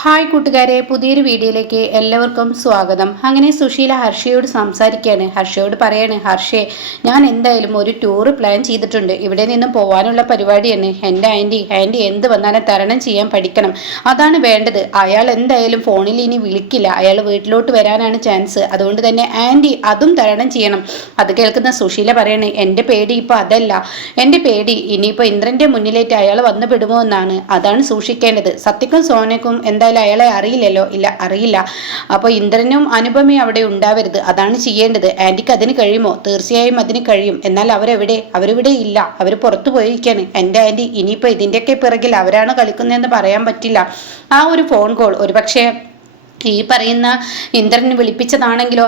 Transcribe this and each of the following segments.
Hi കൂട്ടുകാരെ, പുതിയൊരു വീഡിയോയിലേക്ക് എല്ലാവർക്കും സ്വാഗതം. അങ്ങനെ സുശീല ഹർഷയോട് സംസാരിക്കുകയാണ്. ഹർഷയോട് പറയാണ്, ഹർഷേ, ഞാൻ എന്തായാലും ഒരു ടൂറ് പ്ലാൻ ചെയ്തിട്ടുണ്ട്. ഇവിടെ നിന്നും പോകാനുള്ള പരിപാടിയാണ്. എൻ്റെ ആൻറ്റി എന്ത് വന്നാലും തരണം ചെയ്യാൻ പഠിക്കണം. അതാണ് വേണ്ടത്. അയാൾ എന്തായാലും ഫോണിൽ ഇനി വിളിക്കില്ല. അയാൾ വീട്ടിലോട്ട് വരാനാണ് ചാൻസ്. അതുകൊണ്ട് തന്നെ ആൻറ്റി അതും തരണം ചെയ്യണം. അത് കേൾക്കുന്ന സുശീല പറയാണ്, എൻ്റെ പേടി ഇപ്പോൾ അതല്ല. എൻ്റെ പേടി ഇനിയിപ്പോൾ ഇന്ദ്രൻ്റെ മുന്നിലേറ്റ് അയാൾ വന്നു പെടുമോ എന്നാണ്. അതാണ് സൂക്ഷിക്കേണ്ടത്. സത്യക്കും സോനക്കും എന്തായാലും അയാളെ അറിയില്ലല്ലോ. ഇല്ല, അറിയില്ല. അപ്പോൾ ഇന്ദ്രനും അനുപമയും അവിടെ ഉണ്ടാവരുത്. അതാണ് ചെയ്യേണ്ടത്. ആന്റിക്ക് അതിന് കഴിയുമോ? തീർച്ചയായും അതിന് കഴിയും. എന്നാൽ അവരിവിടെ ഇല്ല. അവർ പുറത്തു പോയിരിക്കാണ്. എൻ്റെ ആന്റി ഇനിയിപ്പോൾ ഇതിൻ്റെയൊക്കെ പിറകിൽ അവരാണ് കളിക്കുന്നതെന്ന് പറയാൻ പറ്റില്ല. ആ ഒരു ഫോൺ കോൾ ഒരുപക്ഷെ ഈ പറയുന്ന ഇന്ദ്രനെ വിളിപ്പിച്ചതാണെങ്കിലോ,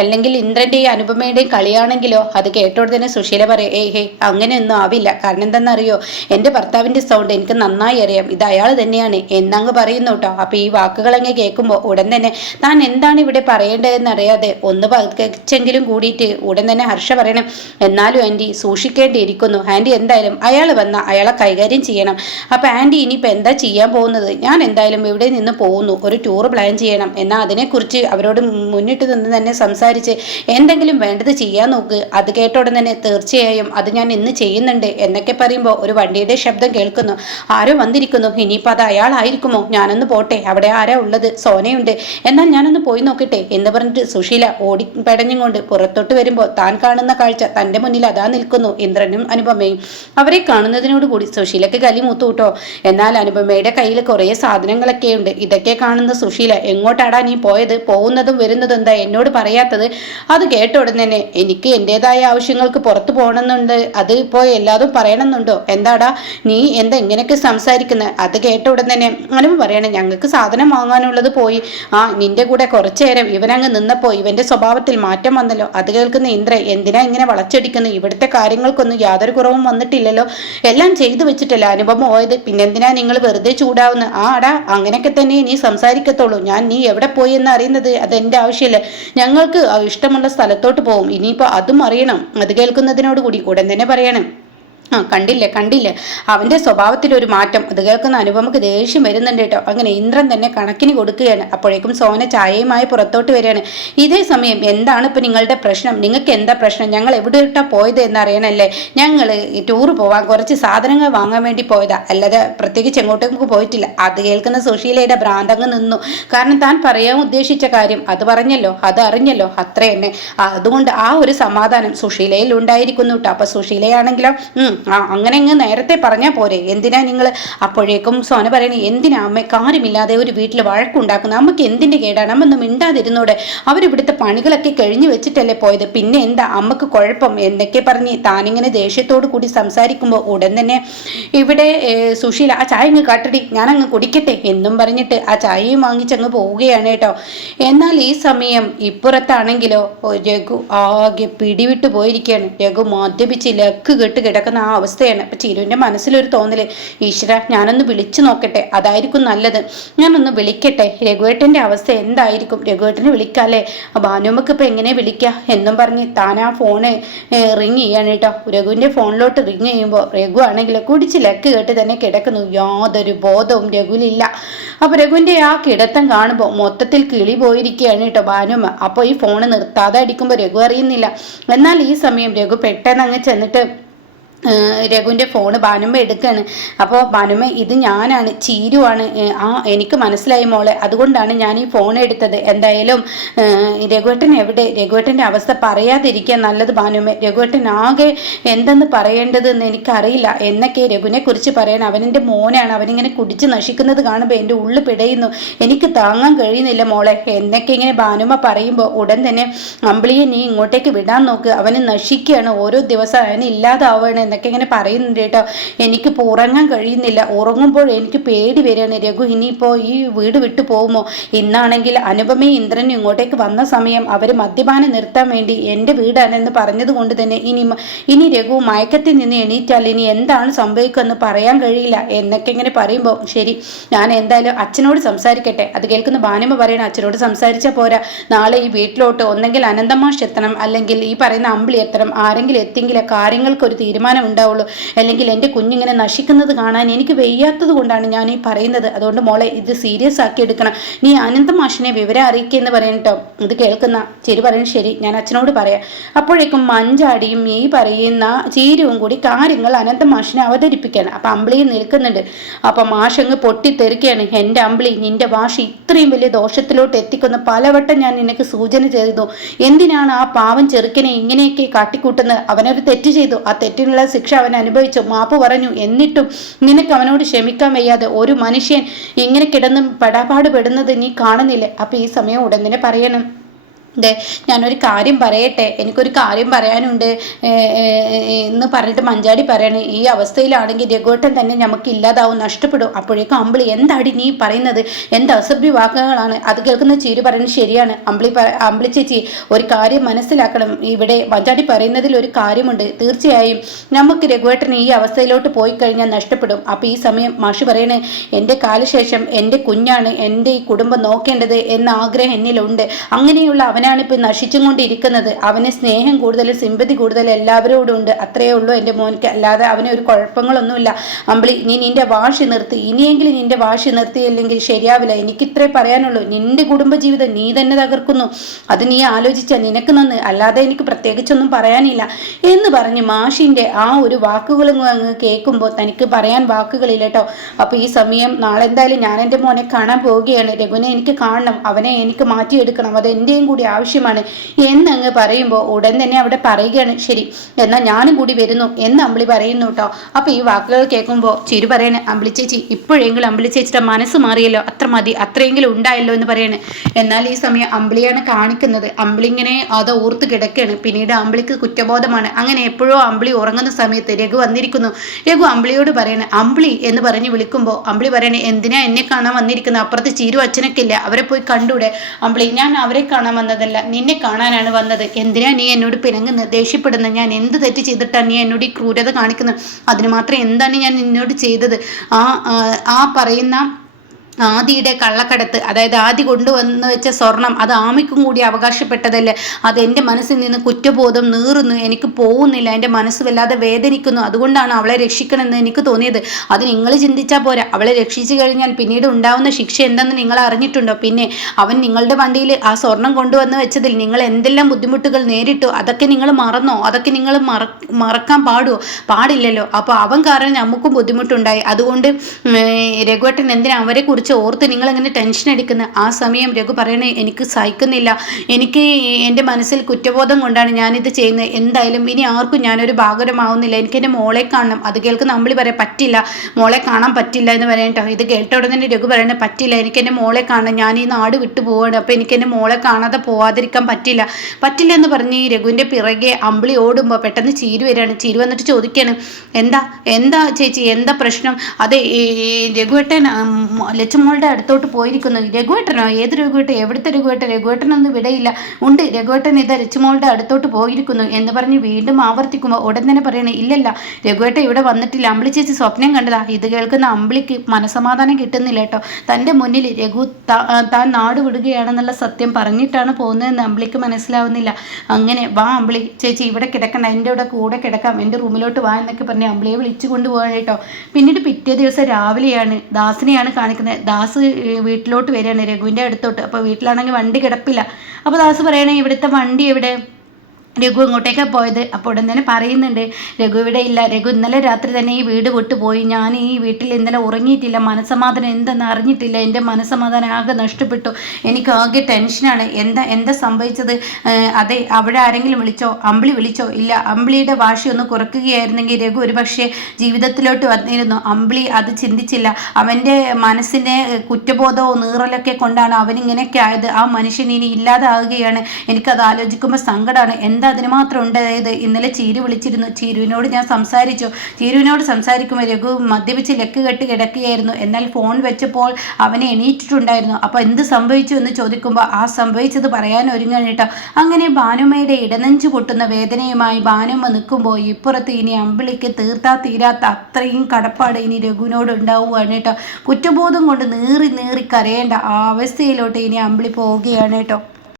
അല്ലെങ്കിൽ ഇന്ദ്രൻ്റെയും അനുപമയുടെയും കളിയാണെങ്കിലോ, അത് കേട്ടോടെ തന്നെ സുശീല പറയും, ഹേ അങ്ങനെയൊന്നും ആവില്ല. കാരണം എന്താണെന്നറിയോ, എൻ്റെ ഭർത്താവിൻ്റെ സൗണ്ട് എനിക്ക് നന്നായി അറിയാം. ഇത് അയാൾ തന്നെയാണ് എന്നങ്ങ് പറയുന്നു കേട്ടോ. അപ്പോൾ ഈ വാക്കുകളങ്ങ് കേൾക്കുമ്പോൾ ഉടൻ തന്നെ താൻ എന്താണ് ഇവിടെ പറയേണ്ടതെന്ന് അറിയാതെ ഒന്ന് പകച്ചെങ്കിലും കൂടിയിട്ട് ഉടൻ തന്നെ ഹർഷ പറയണം, എന്നാലും ആൻറ്റി സൂക്ഷിക്കേണ്ടിയിരിക്കുന്നു. ആൻറ്റി എന്തായാലും അയാൾ വന്ന അയാളെ കൈകാര്യം ചെയ്യണം. അപ്പോൾ ആൻറ്റി ഇനിയിപ്പോൾ എന്താ ചെയ്യാൻ പോകുന്നത്? ഞാൻ എന്തായാലും ഇവിടെ നിന്ന് പോകുന്നു, ഒരു ടൂർ പ്ലാൻ ചെയ്യണം. എന്നാൽ അതിനെക്കുറിച്ച് അവരോട് മുന്നിട്ട് നിന്ന് തന്നെ സംസാരിച്ച് എന്തെങ്കിലും വേണ്ടത് ചെയ്യാൻ നോക്ക്. അത് കേട്ട ഉടൻ തന്നെ തീർച്ചയായും അത് ഞാൻ ഇന്ന് ചെയ്യുന്നുണ്ട് എന്നൊക്കെ പറയുമ്പോൾ ഒരു വണ്ടിയുടെ ശബ്ദം കേൾക്കുന്നു. ആരോ വന്നിരിക്കുന്നു. ഇനിയിപ്പോൾ അത് അയാളായിരിക്കുമോ? ഞാനൊന്ന് പോട്ടെ, അവിടെ ആരാ ഉള്ളത്? സോനയുണ്ട്. എന്നാൽ ഞാനൊന്ന് പോയി നോക്കട്ടെ എന്ന് പറഞ്ഞിട്ട് സുശീല ഓടി പടഞ്ഞുകൊണ്ട് പുറത്തോട്ട് വരുമ്പോൾ താൻ കാണുന്ന കാഴ്ച തൻ്റെ മുന്നിൽ അതാ നിൽക്കുന്നു ഇന്ദ്രനും അനുപമയും. അവരെ കാണുന്നതിനോടുകൂടി സുശീലക്ക് കലി മൂത്തു കേട്ടോ. എന്നാൽ അനുപമയുടെ കയ്യിൽ കുറേ സാധനങ്ങളൊക്കെ ഉണ്ട്. ഇതൊക്കെ കാണുന്ന സുശീല, എങ്ങോട്ടാടാ നീ പോയത്? പോകുന്നതും വരുന്നതും എന്താ എന്നോട് പറയാത്തത്? അത് കേട്ട ഉടൻ തന്നെ, എനിക്ക് എൻ്റെതായ ആവശ്യങ്ങൾക്ക് പുറത്തു പോകണമെന്നുണ്ട്. അത് ഇപ്പോൾ എല്ലാതും പറയണമെന്നുണ്ടോ? എന്താടാ നീ എന്താ ഇങ്ങനെയൊക്കെ സംസാരിക്കുന്നത്? അത് കേട്ട ഉടൻ തന്നെ അനുപ പറയണേ, ഞങ്ങൾക്ക് സാധനം വാങ്ങാനുള്ളത് പോയി. നിന്റെ കൂടെ കുറച്ചു നേരം ഇവനങ്ങ് നിന്നപ്പോൾ ഇവന്റെ സ്വഭാവത്തിൽ മാറ്റം വന്നല്ലോ. അത് കേൾക്കുന്ന ഇന്ദ്ര, എന്തിനാ ഇങ്ങനെ വളച്ചടിക്കുന്നു? ഇവിടുത്തെ കാര്യങ്ങൾക്കൊന്നും യാതൊരു കുറവും വന്നിട്ടില്ലല്ലോ. എല്ലാം ചെയ്തു വെച്ചിട്ടല്ല അനുപമ പോയത്. പിന്നെന്തിനാ നിങ്ങൾ വെറുതെ ചൂടാവുന്ന? ആടാ, അങ്ങനെയൊക്കെ തന്നെ നീ സംസാരിക്കത്തുള്ളൂ. നീ എവിടെ പോയി എന്ന് അറിയുന്നത് അതെന്റെ ആവശ്യമില്ല. ഞങ്ങൾക്ക് ഇഷ്ടമുള്ള സ്ഥലത്തോട്ട് പോകും. ഇനിയിപ്പോൾ അതും അറിയണം. അത് കേൾക്കുന്നതിനോട് കൂടി ഉടൻ തന്നെ പറയണം, കണ്ടില്ലേ അവന്റെ സ്വഭാവത്തിൽ ഒരു മാറ്റം. അത് കേൾക്കുന്ന അനുപമക്ക് ദേഷ്യം വരുന്നുണ്ട് കേട്ടോ. അങ്ങനെ ഇന്ദ്രൻ തന്നെ കണക്കിന് കൊടുക്കുകയാണ്. അപ്പോഴേക്കും സോന ചായയുമായി പുറത്തോട്ട് വരികയാണ്. ഇതേ സമയം, എന്താണ് ഇപ്പൊ നിങ്ങളുടെ പ്രശ്നം? നിങ്ങൾക്ക് എന്താ പ്രശ്നം? ഞങ്ങൾ എവിടെ ഇട്ടാ പോയത് എന്നറിയണല്ലേ? ഞങ്ങൾ ടൂർ പോവാൻ കുറച്ച് സാധനങ്ങൾ വാങ്ങാൻ വേണ്ടി പോയതാ, അല്ലാതെ പ്രത്യേകിച്ച് എങ്ങോട്ടേക്ക് പോയിട്ടില്ല. അത് കേൾക്കുന്ന സുശീലയുടെ ഭ്രാന്തങ്ങ് നിന്നു. കാരണം താൻ പറയാൻ ഉദ്ദേശിച്ച കാര്യം അത് പറഞ്ഞല്ലോ, അത് അറിഞ്ഞല്ലോ, അത്ര തന്നെ. അതുകൊണ്ട് ആ ഒരു സമാധാനം സുശീലയിൽ ഉണ്ടായിരിക്കുന്നു കേട്ടോ. അപ്പൊ സുശീലയാണെങ്കിലോ അങ്ങനെ അങ്ങ് നേരത്തെ പറഞ്ഞാൽ പോരെ, എന്തിനാ നിങ്ങൾ? അപ്പോഴേക്കും സോന പറയണേ, എന്തിനാ അമ്മ കാര്യമില്ലാതെ ഒരു വീട്ടിൽ വഴക്കുണ്ടാക്കുന്നത്? അമ്മക്ക് എന്തിന്റെ കേടാണ്? അമ്മ ഒന്നും മിണ്ടാതിരുന്നോടെ. അവരിവിടുത്തെ പണികളൊക്കെ കഴിഞ്ഞു വെച്ചിട്ടല്ലേ പോയത്. പിന്നെ എന്താ അമ്മക്ക് കുഴപ്പം എന്നൊക്കെ പറഞ്ഞ് താനിങ്ങനെ ദേഷ്യത്തോടു കൂടി സംസാരിക്കുമ്പോൾ ഉടൻ തന്നെ ഇവിടെ സുശീല, ആ ചായ അങ്ങ് കാട്ടടി, ഞാനങ്ങ് കുടിക്കട്ടെ എന്നും പറഞ്ഞിട്ട് ആ ചായയും വാങ്ങിച്ചങ്ങ് പോവുകയാണ് കേട്ടോ. എന്നാൽ ഈ സമയം ഇപ്പുറത്താണെങ്കിലോ രഘു ആകെ പിടിവിട്ടു പോയിരിക്കുകയാണ്. രഘു മദ്യപിച്ച് ലക്ക് കെട്ട് കിടക്കുന്ന ആ അവസ്ഥയാണ്. അപ്പൊ ചിരുവിന്റെ മനസ്സിലൊരു തോന്നല്, ഈശ്വര, ഞാനൊന്ന് വിളിച്ചു നോക്കട്ടെ, അതായിരിക്കും നല്ലത്. ഞാനൊന്ന് വിളിക്കട്ടെ, രഘുവേട്ടന്റെ അവസ്ഥ എന്തായിരിക്കും? രഘുവേട്ടനെ വിളിക്കാല്ലേ? ഭാനുമ്മക്ക് ഇപ്പൊ എങ്ങനെ വിളിക്കുക എന്നും പറഞ്ഞ് താൻ ആ ഫോണ് റിങ് ചെയ്യാണ് കേട്ടോ. രഘുവിന്റെ ഫോണിലോട്ട് റിങ് ചെയ്യുമ്പോൾ രഘു ആണെങ്കിൽ കുടിച്ച് ലക്ക് കേട്ട് തന്നെ കിടക്കുന്നു. യാതൊരു ബോധവും രഘുവിലില്ല. അപ്പൊ രഘുവിന്റെ ആ കിടത്തം കാണുമ്പോൾ മൊത്തത്തിൽ കിളി പോയിരിക്കുകയാണ് കേട്ടോ ഭാനുമ്മ. അപ്പോൾ ഈ ഫോണ് നിർത്താതെ അടിക്കുമ്പോൾ രഘു അറിയുന്നില്ല. എന്നാൽ ഈ സമയം രഘു പെട്ടെന്ന് അങ്ങ് ചെന്നിട്ട് രഘുവിൻ്റെ ഫോണ് ഭാനുമ്മ എടുക്കുകയാണ്. അപ്പോൾ ഭാനുമ്മ, ഇത് ഞാനാണ്, ചീരുവാണ്. എനിക്ക് മനസ്സിലായി മോളെ, അതുകൊണ്ടാണ് ഞാൻ ഈ ഫോൺ എടുത്തത്. എന്തായാലും രഘുവേട്ടൻ എവിടെ? രഘുവേട്ടൻ്റെ അവസ്ഥ പറയാതിരിക്കാൻ നല്ലത് ഭാനുമ്മ. രഘുവേട്ടൻ ആകെ എന്തെന്ന് പറയേണ്ടതെന്ന് എനിക്കറിയില്ല എന്നൊക്കെ രഘുവിനെ കുറിച്ച് പറയാൻ. അവനെൻ്റെ മോനാണ്, അവനിങ്ങനെ കുടിച്ച് നശിക്കുന്നത് കാണുമ്പോൾ എൻ്റെ ഉള്ളു പിടയുന്നു. എനിക്ക് താങ്ങാൻ കഴിയുന്നില്ല മോളെ എന്നൊക്കെ ഇങ്ങനെ ഭാനുമ്മ പറയുമ്പോൾ ഉടൻ തന്നെ, അമ്പിളിയെ നീ ഇങ്ങോട്ടേക്ക് വിടാൻ നോക്ക്, അവന് നശിക്കുകയാണ്, ഓരോ ദിവസം അവന് ഇല്ലാതാവുകയാണ് എന്നൊക്കെ ഇങ്ങനെ പറയുന്നുണ്ട് കേട്ടോ. എനിക്കിപ്പോൾ ഉറങ്ങാൻ കഴിയുന്നില്ല. ഉറങ്ങുമ്പോൾ എനിക്ക് പേടി വരികയാണ്. രഘു ഇനിയിപ്പോൾ ഈ വീട് വിട്ടു പോകുമോ? ഇന്നാണെങ്കിൽ അനുപമയും ഇന്ദ്രനും ഇങ്ങോട്ടേക്ക് വന്ന സമയം അവർ മദ്യപാനം നിർത്താൻ വേണ്ടി എൻ്റെ വീടാണെന്ന് പറഞ്ഞത് കൊണ്ട് തന്നെ ഇനി രഘു മയക്കത്തിൽ നിന്ന് എണീറ്റാൽ ഇനി എന്താണ് സംഭവിക്കുമെന്ന് പറയാൻ കഴിയില്ല എന്നൊക്കെ ഇങ്ങനെ പറയുമ്പോൾ, ശരി, ഞാൻ എന്തായാലും അച്ഛനോട് സംസാരിക്കട്ടെ. അത് കേൾക്കുന്ന ഭാനുമ്മ പറയണം, അച്ഛനോട് സംസാരിച്ചാൽ പോരാ, നാളെ ഈ വീട്ടിലോട്ട് ഒന്നെങ്കിൽ അനന്തമാഷ് എത്തണം, അല്ലെങ്കിൽ ഈ പറയുന്ന അമ്പിളി എത്തണം. ആരെങ്കിലും എത്തിയെങ്കിലേ കാര്യങ്ങൾക്കൊരു തീരുമാനം സമാധാനം ഉണ്ടാവുള്ളൂ. അല്ലെങ്കിൽ എൻ്റെ കുഞ്ഞിങ്ങനെ നശിക്കുന്നത് കാണാൻ എനിക്ക് വയ്യാത്തത് കൊണ്ടാണ് ഞാൻ ഈ പറയുന്നത്. അതുകൊണ്ട് മോളെ ഇത് സീരിയസ് ആക്കി എടുക്കണം. നീ അനന്ത മാഷിനെ വിവരം അറിയിക്കുക പറയട്ടോ. ഇത് കേൾക്കുന്ന ചിരി പറയുന്നത് ശരി, ഞാൻ അച്ഛനോട് പറയാം. അപ്പോഴേക്കും മഞ്ചാടിയും ഈ പറയുന്ന ചീരവും കൂടി കാര്യങ്ങൾ അനന്ത മാഷിനെ അവതരിപ്പിക്കുകയാണ്. അപ്പം അമ്പിളി നിൽക്കുന്നുണ്ട്. അപ്പം മാഷങ്ങ് പൊട്ടിത്തെറിക്കുകയാണ്. എൻ്റെ അമ്പിളി, നിന്റെ വാശി ഇത്രയും വലിയ ദോഷത്തിലോട്ട് എത്തിക്കുന്ന പലവട്ടം ഞാൻ നിനക്ക് സൂചന ചെയ്തു. എന്തിനാണ് ആ പാവം ചെറുക്കനെ ഇങ്ങനെയൊക്കെ കാട്ടിക്കൂട്ടുന്നത്? അവനൊരു തെറ്റ് ചെയ്തു, ആ തെറ്റിനുള്ള ശിക്ഷ അവൻ അനുഭവിച്ചു, മാപ്പ് പറഞ്ഞു. എന്നിട്ടും നിനക്ക് അവനോട് ക്ഷമിക്കാൻ വയ്യാതെ ഒരു മനുഷ്യൻ ഇങ്ങനെ കിടന്ന് പെടാപാട് പെടുന്നത് നീ കാണുന്നില്ലേ? അപ്പൊ ഈ സമയം ഉടൻ തന്നെ പറയണം, ഞാനൊരു കാര്യം പറയട്ടെ, എനിക്കൊരു കാര്യം പറയാനുണ്ട് എന്ന് പറഞ്ഞിട്ട് മഞ്ചാടി പറയണേ. ഈ അവസ്ഥയിലാണെങ്കിൽ രഘുവേട്ടൻ തന്നെ നമുക്ക് ഇല്ലാതാവും, നഷ്ടപ്പെടും. അപ്പോഴേക്കും അമ്പിളി, എന്താടി നീ പറയുന്നത്? എന്ത് അസഭ്യ വാക്കുകളാണ്? അത് കേൾക്കുന്ന ചീരു പറയുന്നത് ശരിയാണ്. അമ്പിളി ചേച്ചി ഒരു കാര്യം മനസ്സിലാക്കണം. ഇവിടെ മഞ്ചാടി പറയുന്നതിൽ ഒരു കാര്യമുണ്ട്. തീർച്ചയായും നമുക്ക് രഘുവേട്ടൻ ഈ അവസ്ഥയിലോട്ട് പോയി കഴിഞ്ഞാൽ നഷ്ടപ്പെടും. അപ്പൊ ഈ സമയം മാഷി പറയണേ, എൻ്റെ കാലശേഷം എൻ്റെ കുഞ്ഞാണ് എൻ്റെ ഈ കുടുംബം നോക്കേണ്ടത് എന്ന ആഗ്രഹം എന്നിലുണ്ട്. അങ്ങനെയുള്ള അവനാണ് ഇപ്പം നശിച്ചും കൊണ്ടിരിക്കുന്നത്. അവന് സ്നേഹം കൂടുതൽ, സിമ്പതി കൂടുതൽ എല്ലാവരോടും ഉണ്ട്. അത്രയേ ഉള്ളൂ എൻ്റെ മോനിക്ക്. അല്ലാതെ അവന് ഒരു കുഴപ്പങ്ങളൊന്നുമില്ല. അമ്പിളി, നീ നിന്റെ വാശി നിർത്തി. ഇനിയെങ്കിലും നിന്റെ വാശി നിർത്തിയില്ലെങ്കിൽ ശരിയാവില്ല. എനിക്കിത്രേ പറയാനുള്ളൂ. നിന്റെ കുടുംബജീവിതം നീ തന്നെ തകർക്കുന്നു. അത് നീ ആലോചിച്ചാൽ നിനക്ക് നന്ന്, അല്ലാതെ എനിക്ക് പ്രത്യേകിച്ചൊന്നും പറയാനില്ല എന്ന് പറഞ്ഞ് മാഷിന്റെ ആ ഒരു വാക്കുകളും അങ്ങ് കേൾക്കുമ്പോൾ തനിക്ക് പറയാൻ വാക്കുകളില്ല കേട്ടോ. അപ്പൊ ഈ സമയം നാളെ എന്തായാലും ഞാൻ എൻ്റെ മോനെ കാണാൻ പോവുകയാണ്. രഘുവിനെ എനിക്ക് കാണണം, അവനെ എനിക്ക് മാറ്റിയെടുക്കണം, അത് എൻ്റെയും കൂടി ആവശ്യമാണ് എന്നങ്ങ് പറയുമ്പോൾ ഉടൻ തന്നെ അവിടെ പറയുകയാണ്, ശരി എന്നാൽ ഞാനും കൂടി വരുന്നു എന്ന് അമ്പിളി പറയുന്നു കേട്ടോ. അപ്പൊ ഈ വാക്കുകൾ കേൾക്കുമ്പോൾ ചിരു പറയണേ, അമ്പിളി ചേച്ചി ഇപ്പോഴെങ്കിലും അമ്പിളി ചേച്ചിയുടെ മനസ്സ് മാറിയല്ലോ, അത്ര മതി, അത്രയെങ്കിലും ഉണ്ടായല്ലോ എന്ന് പറയണേ. എന്നാൽ ഈ സമയം അമ്പിളിയാണ് കാണിക്കുന്നത്. അമ്പിളി ഇങ്ങനെ അത് ഓർത്ത് കിടക്കുകയാണ്. പിന്നീട് അമ്പിളിക്ക് കുറ്റബോധമാണ്. അങ്ങനെ എപ്പോഴോ അമ്പിളി ഉറങ്ങുന്ന സമയത്ത് രഘു വന്നിരിക്കുന്നു. രഘു അമ്പിളിയോട് പറയണേ, അമ്പിളി എന്ന് പറഞ്ഞ് വിളിക്കുമ്പോൾ അമ്പിളി പറയണേ, എന്തിനാ എന്നെ കാണാൻ വന്നിരിക്കുന്നത്? അപ്പുറത്ത് ചിരു അച്ഛനൊക്കെ ഇല്ല, അവരെ പോയി കണ്ടൂടെ? അമ്പിളി, ഞാൻ അവരെ കാണാൻ വന്നതല്ല, നിന്നെ കാണാനാണ് വന്നത്. എന്തിനാ നീ എന്നോട് പിണങ്ങുന്നത്, ദേഷ്യപ്പെടുന്നത്? ഞാൻ എന്ത് തെറ്റ് ചെയ്തിട്ടാണ് നീ എന്നോട് ഈ ക്രൂരത കാണിക്കുന്നത്? അതിന് മാത്രം എന്താണ് ഞാൻ നിന്നോട് ചെയ്തത്? ആ പറയുന്ന ആദിയുടെ കള്ളക്കടത്ത്, അതായത് ആദി കൊണ്ടുവന്ന് വെച്ച സ്വർണം, അത് ആമിക്കും കൂടി അവകാശപ്പെട്ടതല്ലേ? അത് എൻ്റെ മനസ്സിൽ നിന്ന് കുറ്റബോധം നീറുന്നു, എനിക്ക് പോകുന്നില്ല, എൻ്റെ മനസ്സ് വല്ലാതെ വേദനിക്കുന്നു. അതുകൊണ്ടാണ് അവളെ രക്ഷിക്കണമെന്ന് എനിക്ക് തോന്നിയത്. അത് നിങ്ങൾ ചിന്തിച്ചാൽ പോരാ. അവളെ രക്ഷിച്ചു കഴിഞ്ഞാൽ പിന്നീട് ഉണ്ടാവുന്ന ശിക്ഷ എന്തെന്ന് നിങ്ങൾ അറിഞ്ഞിട്ടുണ്ടോ? പിന്നെ അവൻ നിങ്ങളുടെ വണ്ടിയിൽ ആ സ്വർണം കൊണ്ടുവന്ന് വെച്ചതിൽ നിങ്ങൾ എന്തെല്ലാം ബുദ്ധിമുട്ടുകൾ നേരിട്ടു, അതൊക്കെ നിങ്ങൾ മറന്നോ? അതൊക്കെ നിങ്ങൾ മറക്കാൻ പാടില്ലല്ലോ. അപ്പോൾ അവൻ കാരണം നമുക്കും ബുദ്ധിമുട്ടുണ്ടായി. അതുകൊണ്ട് രഘുവേട്ടൻ എന്തിനാ അവരെ കുറിച്ച് ഓർത്ത് നിങ്ങൾ എങ്ങനെ ടെൻഷൻ അടിക്കുന്നത്? ആ സമയം രഘു പറയണേ, എനിക്ക് സഹിക്കുന്നില്ല, എനിക്ക് എൻ്റെ മനസ്സിൽ കുറ്റബോധം കൊണ്ടാണ് ഞാനിത് ചെയ്യുന്നത്. എന്തായാലും ഇനി ആർക്കും ഞാനൊരു ഭാഗമാവുന്നില്ല, എനിക്ക് എൻ്റെ മോളെ കാണണം. അത് കേൾക്കുന്ന അമ്പിളി പറയാം, പറ്റില്ല, മോളെ കാണാൻ പറ്റില്ല എന്ന് പറയട്ടോ. ഇത് കേട്ട ഉടനെ രഘു പറയണേ, പറ്റില്ല, എനിക്ക് എൻ്റെ മോളെ കാണണം, ഞാൻ ഈ നാട് വിട്ടു പോവാണ്, അപ്പോൾ എനിക്ക് എൻ്റെ മോളെ കാണാതെ പോവാതിരിക്കാൻ പറ്റില്ല എന്ന് പറഞ്ഞ് രഘുവിൻ്റെ പിറകെ അമ്പിളി ഓടുമ്പോൾ പെട്ടെന്ന് ചീരു വരികയാണ്. ചീരു വന്നിട്ട് ചോദിക്കുകയാണ്, എന്താ ചേച്ചി, എന്താ പ്രശ്നം? അതെ, രഘുവേട്ടൻ ലച്ചുമോളുടെ അടുത്തോട്ട് പോയിരിക്കുന്നു. രഘുവേട്ടനോ? ഏത് രഘുവേട്ടൻ? എവിടുത്തെ രഘുവേട്ടൻ? രഘുവേട്ടനൊന്നും വിടയില്ല. ഉണ്ട്, രഘുവേട്ടൻ ഇത് ലച്ചുമോളുടെ അടുത്തോട്ട് പോയിരിക്കുന്നു എന്ന് പറഞ്ഞ് വീണ്ടും ആവർത്തിക്കുമ്പോൾ ഉടൻ തന്നെ പറയണേ, ഇല്ലല്ല, രഘുവേട്ടൻ ഇവിടെ വന്നിട്ടില്ല, അമ്പിളി ചേച്ചി സ്വപ്നം കണ്ടതാ. ഇത് കേൾക്കുന്ന അമ്പിളിക്ക് മനസമാധാനം കിട്ടുന്നില്ല കേട്ടോ. തൻ്റെ മുന്നിൽ രഘു താൻ നാട് വിടുകയാണെന്നുള്ള സത്യം പറഞ്ഞിട്ടാണ് പോകുന്നതെന്ന് അമ്പിളിക്ക് മനസ്സിലാവുന്നില്ല. അങ്ങനെ വാ അമ്പിളി ചേച്ചി, ഇവിടെ കിടക്കണ്ട, എൻ്റെ കൂടെ കിടക്കാം, എൻ്റെ റൂമിലോട്ട് വാ എന്നൊക്കെ പറഞ്ഞ് അമ്പിളിയെ വിളിച്ചു കൊണ്ടുപോകാൻ കേട്ടോ. പിന്നീട് പിറ്റേ ദിവസം രാവിലെയാണ് ദാസിനെയാണ് കാണിക്കുന്നത്. ദാസ് വീട്ടിലോട്ട് വരികയാണ്, രഘുവിൻ്റെ അടുത്തോട്ട്. അപ്പോൾ വീട്ടിലാണെങ്കിൽ വണ്ടി കിടപ്പില്ല. അപ്പോൾ ദാസ് പറയണേ, ഇവിടുത്തെ വണ്ടി എവിടെ? രഘു ഇങ്ങോട്ടേക്കാണ് പോയത്. അപ്പോൾ ഉടൻ തന്നെ പറയുന്നുണ്ട്, രഘു ഇവിടെ ഇല്ല, രഘു ഇന്നലെ രാത്രി തന്നെ ഈ വീട് വിട്ടുപോയി, ഞാൻ ഈ വീട്ടിൽ ഇന്നലെ ഉറങ്ങിയിട്ടില്ല, മനസ്സമാധാനം എന്തെന്ന് അറിഞ്ഞിട്ടില്ല, എൻ്റെ മനസ്സമാധാനം ആകെ നഷ്ടപ്പെട്ടു, എനിക്ക് ആകെ ടെൻഷനാണ്. എന്താ സംഭവിച്ചത്? അതെ, അവിടെ ആരെങ്കിലും വിളിച്ചോ? അമ്പിളി വിളിച്ചോ? ഇല്ല. അമ്പിളിയുടെ വാശി ഒന്ന് കുറയ്ക്കുകയായിരുന്നെങ്കിൽ രഘു ഒരു പക്ഷേ ജീവിതത്തിലോട്ട് വന്നിരുന്നു. അമ്പിളി അത് ചിന്തിച്ചില്ല. അവൻ്റെ മനസ്സിനെ കുറ്റബോധവും നീറലൊക്കെ കൊണ്ടാണ് അവനിങ്ങനെയൊക്കെ ആയത്. ആ മനുഷ്യൻ ഇനി ഇല്ലാതാവുകയാണ്. എനിക്കത് ആലോചിക്കുമ്പോൾ സങ്കടമാണ്. എന്താ അതിന് മാത്രം ഉണ്ടായത്? ഇന്നലെ ചീരു വിളിച്ചിരുന്നു, ചീരുവിനോട് ഞാൻ സംസാരിച്ചു. ചീരുവിനോട് സംസാരിക്കുമ്പോൾ രഘു മദ്യപിച്ച് ലെക്ക് കെട്ട് കിടക്കുകയായിരുന്നു. എന്നാൽ ഫോൺ വെച്ചപ്പോൾ അവനെ എണീറ്റിട്ടുണ്ടായിരുന്നു. അപ്പോൾ എന്ത് സംഭവിച്ചു എന്ന് ചോദിക്കുമ്പോൾ ആ സംഭവിച്ചത് പറയാൻ ഒരുങ്ങാൻ കേട്ടോ. അങ്ങനെ ഭാനുമയുടെ ഇടനെഞ്ചു പൊട്ടുന്ന വേദനയുമായി ഭാനുമ്മ നിൽക്കുമ്പോൾ ഇപ്പുറത്ത് ഇനി അമ്പിളിക്ക് തീരാത്ത അത്രയും കടപ്പാട് ഇനി രഘുവിനോട് ഉണ്ടാവുകയാണ് കേട്ടോ. കുറ്റബോധം കൊണ്ട് നീറി കരയേണ്ട ആ അവസ്ഥയിലോട്ട് ഇനി അമ്പിളി പോവുകയാണ് കേട്ടോ.